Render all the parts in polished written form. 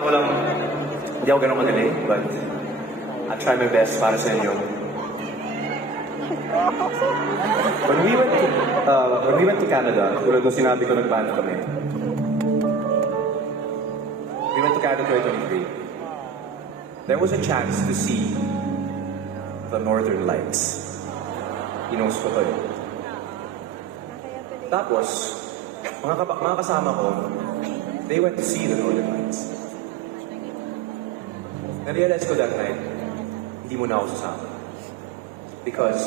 Walang, hindi ako ganun kagaling, but I'll try my best para sa inyo. When we went to Canada, tulad nung sinabi ko nag-band kami. We went to Canada 2023. There was a chance to see the Northern Lights. Inos ko to eh. Tapos, mga kasama ko, they went to see the Northern Lights. Na-realize ko that night, hindi mo na ako sasama. Because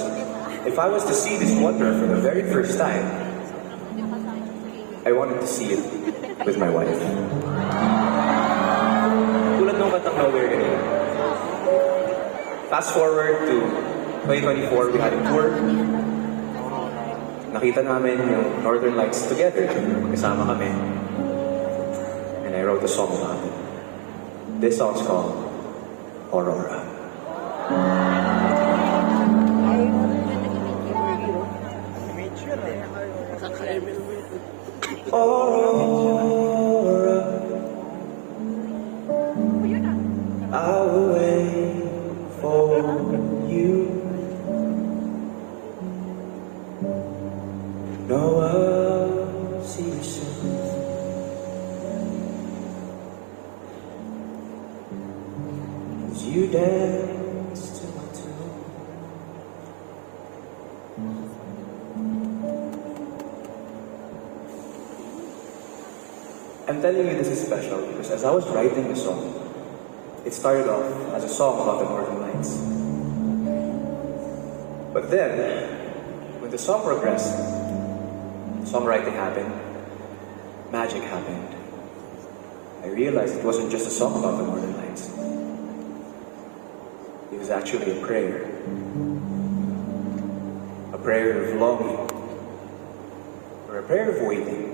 if I was to see this wonder for the very first time, I wanted to see it with my wife. Tulad nung katang Nowhere kanina. Fast forward to 2024, we had a tour. Nakita namin yung Northern Lights together. Kasama kami. And I wrote a song about it. This song's called Aurora. Aurora, I will wait for you. No, I'll see you soon. As you dance to my tune. I'm telling you this is special because as I was writing the song, it started off as a song about the Northern Lights. But then, when the song progressed, songwriting happened, magic happened. I realized it wasn't just a song about the Northern Lights. It was actually a prayer. A prayer of longing. Or a prayer of waiting.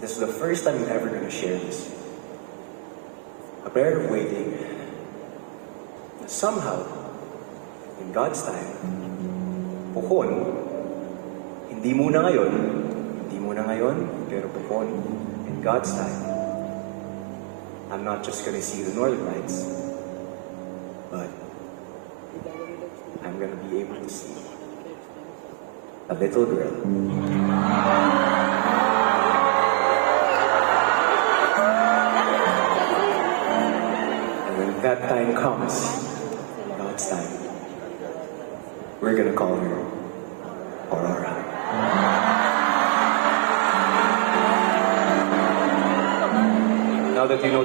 This is the first time I'm ever going to share this. A prayer of waiting. Somehow, in God's time, pukon, hindi muna ngayon, pero pukon, in God's time, I'm not just going to see the Northern Lights, but I'm going to be able to see a little girl. When that time comes, God's time, we're gonna call her Aurora. Now that you know the